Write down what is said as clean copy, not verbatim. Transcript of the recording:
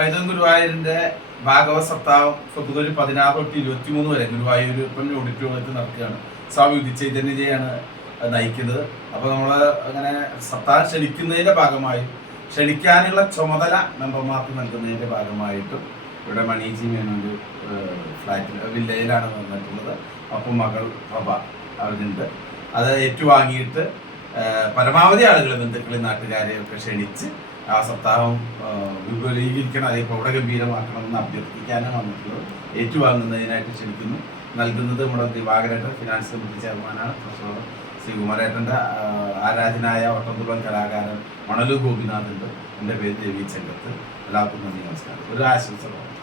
പൈതൃകം ഗുരുവായൂരിന്റെ ഭാഗവത സപ്താഹം ഫെബ്രുവരി 16 തൊട്ട് 23 വരെ ഗുരുവായൂരപ്പൻ ഓഡിറ്റോറിയത്തിൽ നടക്കുകയാണ്. സ്വാമി ഉദിച്ചൈതന്യജയാണ് നയിക്കുന്നത്. അപ്പോൾ നമ്മൾ അങ്ങനെ സപ്താഹം ക്ഷണിക്കുന്നതിന്റെ ഭാഗമായി ക്ഷണിക്കാനുള്ള ചുമതല മെമ്പർമാർക്ക് നൽകുന്നതിന്റെ ഭാഗമായിട്ടും ഇവിടെ മണീജി മേനോന്റെ ഫ്ലാറ്റിൽ വില്ലയിലാണ് വന്നിട്ടുള്ളത്. അപ്പം മകൾ പ്രഭ അവരുണ്ട്. അത് ഏറ്റുവാങ്ങിയിട്ട് പരമാവധി ആളുകളെ ബന്ധുക്കളെ നാട്ടുകാരെയൊക്കെ ക്ഷണിച്ച് ആ സപ്താഹം വിപുലീകരിക്കണം, അല്ലെങ്കിൽ പ്രൗഢഗംഭീരമാക്കണമെന്ന് അഭ്യർത്ഥിക്കാനാണ് വന്നിട്ടുള്ളത്. ഏറ്റുവാങ്ങുന്നതിനായിട്ട് ക്ഷണിക്കുന്നു. നൽകുന്നത് നമ്മുടെ ദിവാകരേട്ടൻ, ഫിനാൻസ് കമ്മിറ്റി ചെയർമാനാണ്. ട്രഷറർ ശ്രീകുമാരേട്ടൻ്റെ ആരാധനായ ഓട്ടംതുള്ളൽ കലാകാരൻ മണലു ഗോപിനാഥുണ്ട്. എൻ്റെ പേര് ദേവി ചെങ്കത്ത്. എല്ലാവർക്കും നന്ദി, നമസ്കാരം. ഒരു ആശംസ നോക്കാം.